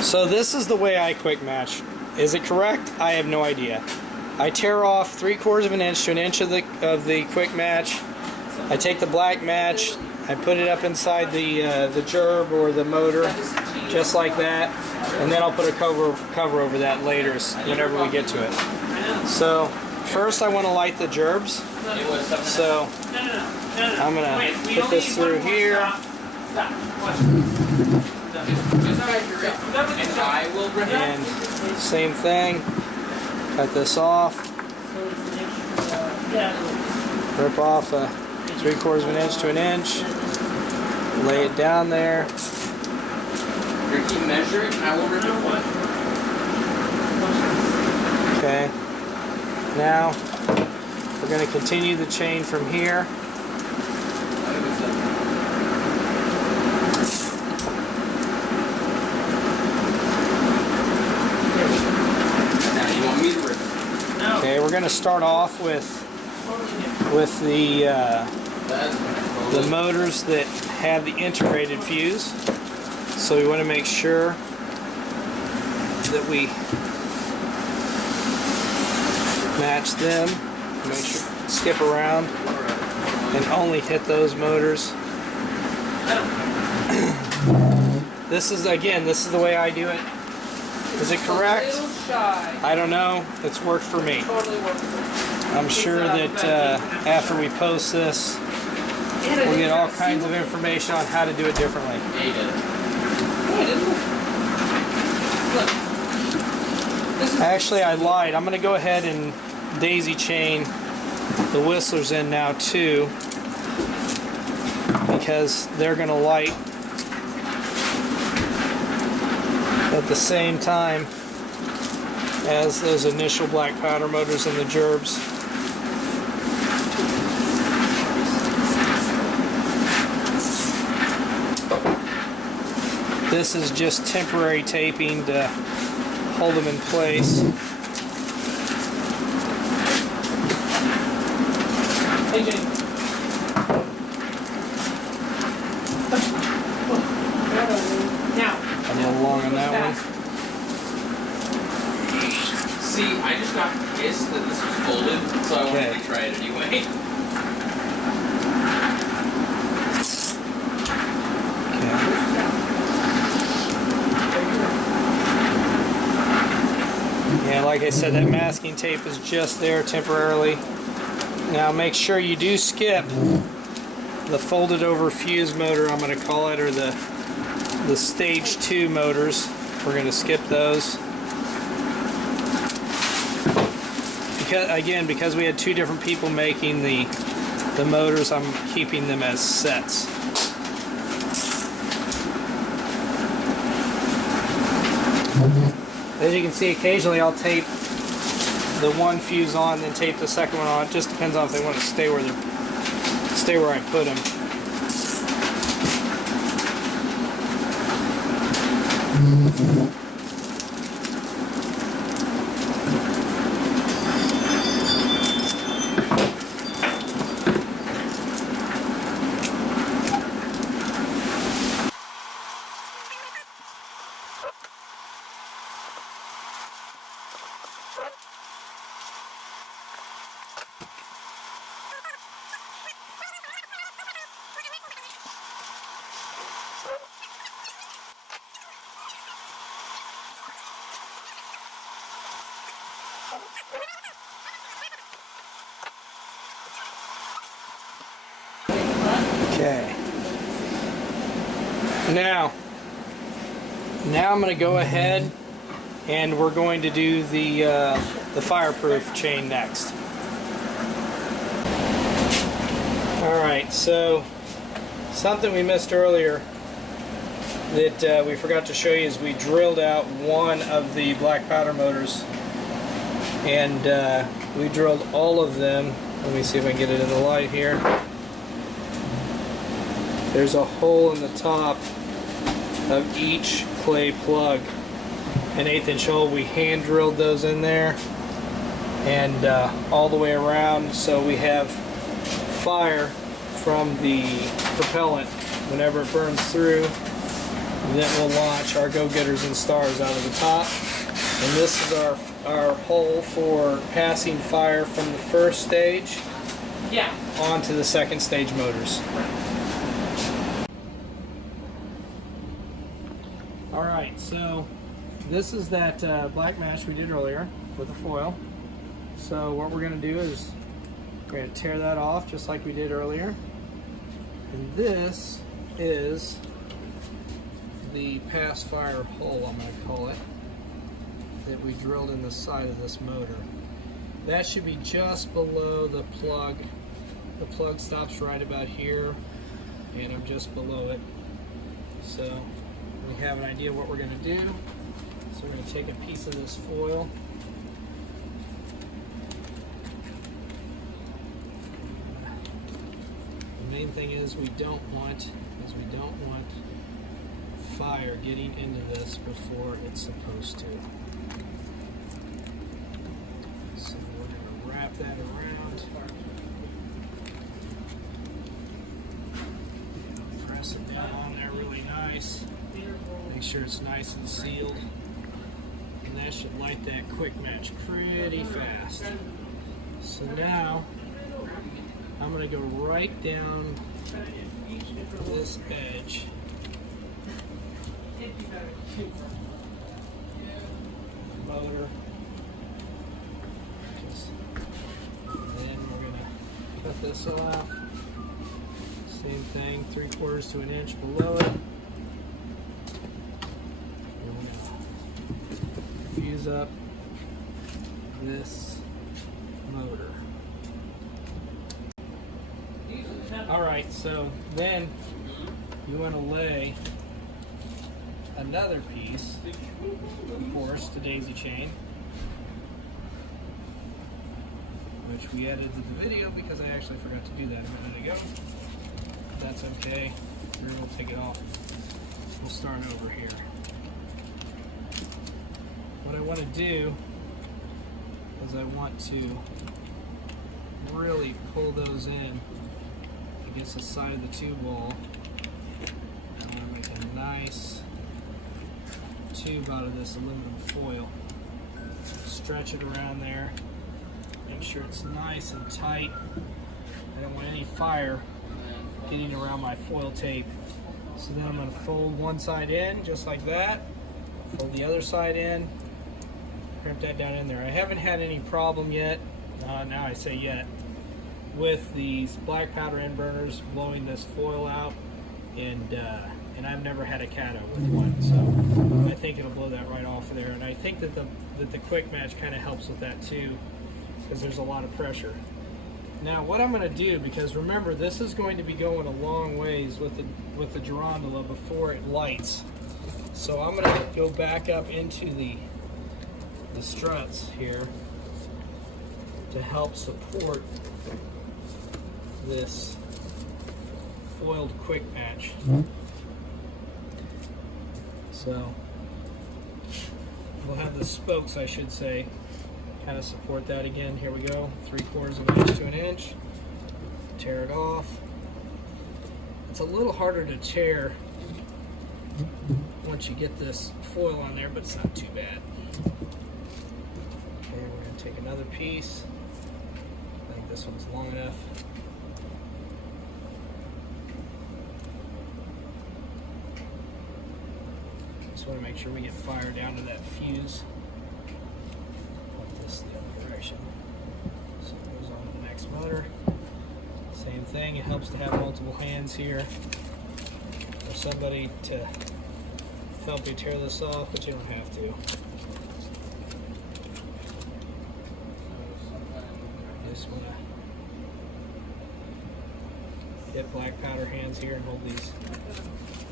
So this is the way I quick match. Is it correct? I have no idea. I tear off 3/4 of an inch to an inch of the quick match. I take the black match, I put it up inside the gerb or the motor, just like that, and then I'll put a cover over that later whenever we get to it. So first I want to light the gerbs. So I'm gonna put this through here. And same thing. Cut this off. Rip off a 3/4 of an inch to an inch. Lay it down there. Ricky, measure it, and I will rip it one. Okay. Now we're going to continue the chain from here. Now you want me to rip it? No. Okay, we're going to start off with the motors that have the integrated fuse. So we want to make sure that we match them, make sure skip around and only hit those motors. This is the way I do it. Is it correct? I don't know. It's worked for me. I'm sure that after we post this, we'll get all kinds of information on how to do it differently. Actually, I lied. I'm going to go ahead and daisy chain the whistlers in now too, because they're going to light at the same time as those initial black powder motors and the gerbs. This is just temporary taping to hold them in place. Hey, Jane. Now. A little long on that one. See, I just got pissed that this was folded, so I wanted to try it anyway. Yeah, like I said, that masking tape is just there temporarily. Now make sure you do skip the folded over fuse motor, I'm going to call it, or the stage 2 motors. We're going to skip those. Because we had 2 different people making the motors, I'm keeping them as sets. As you can see, occasionally I'll tape the one fuse on, then tape the second one on. It just depends on if they want to stay where I put them. Okay. Now I'm going to go ahead and we're going to do the fireproof chain next. Alright, so something we missed earlier that we forgot to show you is we drilled out one of the black powder motors, and we drilled all of them. Let me see if I can get it in the light here. There's a hole in the top of each clay plug, an 1/8 inch hole. We hand drilled those in there and all the way around, so we have fire from the propellant. Whenever it burns through, that will launch our go-getters and stars out of the top. And this is our hole for passing fire from the first stage Yeah. onto the second stage motors. Alright, so this is that black match we did earlier with the foil. So what we're going to do is we're going to tear that off just like we did earlier. And this is the pass fire hole, I'm going to call it, that we drilled in the side of this motor. That should be just below the plug. The plug stops right about here, and I'm just below it. So we have an idea what we're going to do. So we're going to take a piece of this foil. The main thing is we don't want fire getting into this before it's supposed to. So we're going to wrap that around. Press it down on there really nice. Make sure it's nice and sealed. And that should light that quick match pretty fast. So now I'm going to go right down this edge. Motor. Then we're going to cut this off. Same thing, 3/4 to an inch below it. We're going to fuse up this motor. Alright, so then you want to lay another piece, of course, the daisy chain, which we edited the video because I actually forgot to do that a minute ago. That's okay. We're going to take it off. We'll start over here. What I want to do is I want to really pull those in against the side of the tube wall. I want to make a nice tube out of this aluminum foil. Stretch it around there. Make sure it's nice and tight. I don't want any fire getting around my foil tape. So then I'm going to fold one side in just like that. Fold the other side in. Crimp that down in there. I haven't had any problem yet. Now I say yet. With these black powder end burners blowing this foil out, and I've never had a cato with one, so I think it'll blow that right off of there. And I think that the quick match kind of helps with that too, because there's a lot of pressure. Now what I'm going to do, because remember this is going to be going a long ways with the Girandola before it lights, so I'm going to go back up into the struts here to help support this foiled quick match. So we'll have the spokes, I should say, kind of support that again. Here we go, 3/4 of an inch to an inch. Tear it off. It's a little harder to tear once you get this foil on there, but it's not too bad. Okay, we're going to take another piece. I think this one's long enough. Just want to make sure we get fire down to that fuse. Put this the other direction. So it goes on to the next motor. Same thing, it helps to have multiple hands here. For somebody to help you tear this off, but you don't have to. Just want to get black powder hands here and hold these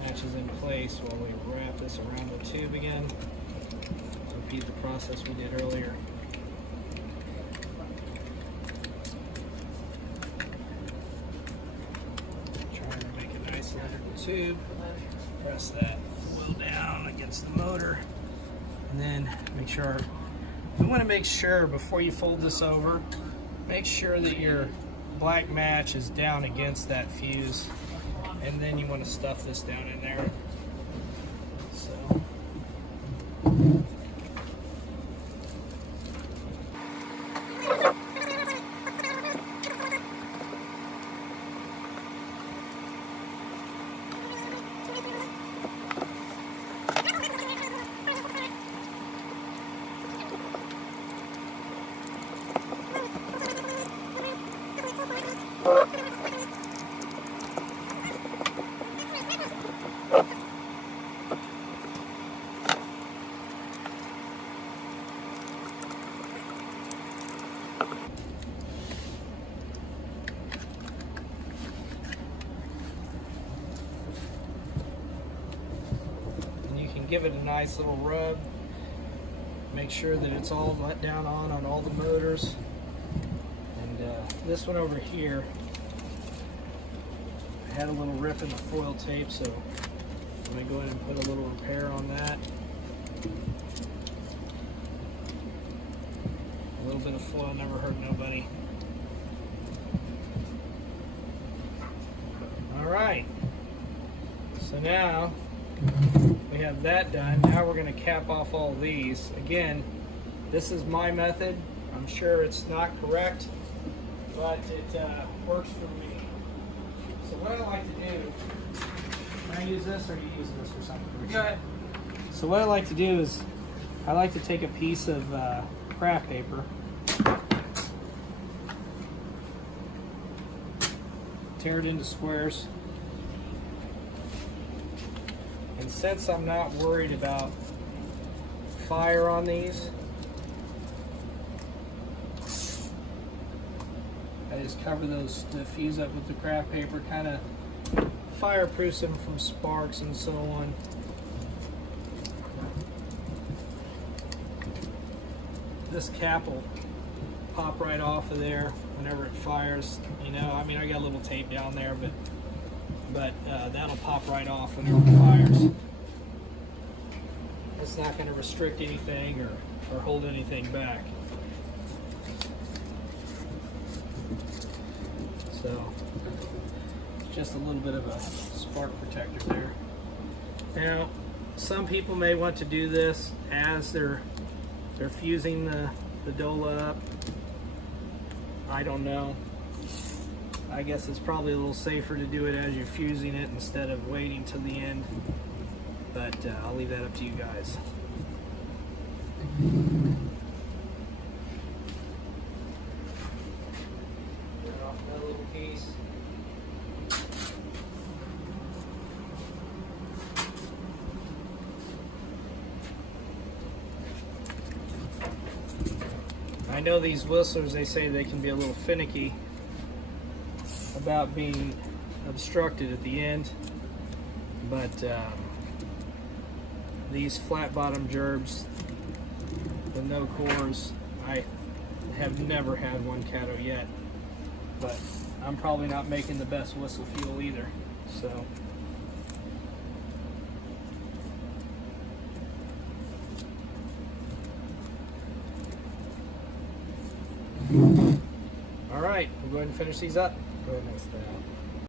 matches in place while we wrap this around the tube again. Repeat the process we did earlier. Trying to make a nice cylindrical tube. Press that foil down against the motor, and then make sure. You want to make sure before you fold this over, make sure that your black match is down against that fuse, and then you want to stuff this down in there. give it a nice little rub. Make sure that it's all let down on all the motors. And this one over here, I had a little rip in the foil tape, so I'm going to go ahead and put a little repair on that. A little bit of foil never hurt nobody. Alright, so now we have that done. Now we're going to cap off all these. Again, this is my method. I'm sure it's not correct, but it works for me. So what I like to do, can I use this or are you using this for something? Go ahead. So what I like to do is, I like to take a piece of craft paper, tear it into squares, and since I'm not worried about fire on these, I just cover the fuse up with the craft paper, kind of fireproofs them from sparks and so on. This cap will pop right off of there whenever it fires. You know, I mean, I got a little tape down there, but that'll pop right off whenever it fires. It's not going to restrict anything or hold anything back. So, it's just a little bit of a spark protector there. Now, some people may want to do this as they're fusing the Dola up. I don't know. I guess it's probably a little safer to do it as you're fusing it instead of waiting till the end. But I'll leave that up to you guys. Get off that little piece. I know these whistlers, they say they can be a little finicky about being obstructed at the end, but these flat bottom gerbs, the no cores, I have never had one Cato yet, but I'm probably not making the best whistle fuel either, so. All right, we'll go ahead and finish these up. Go ahead and mix that out.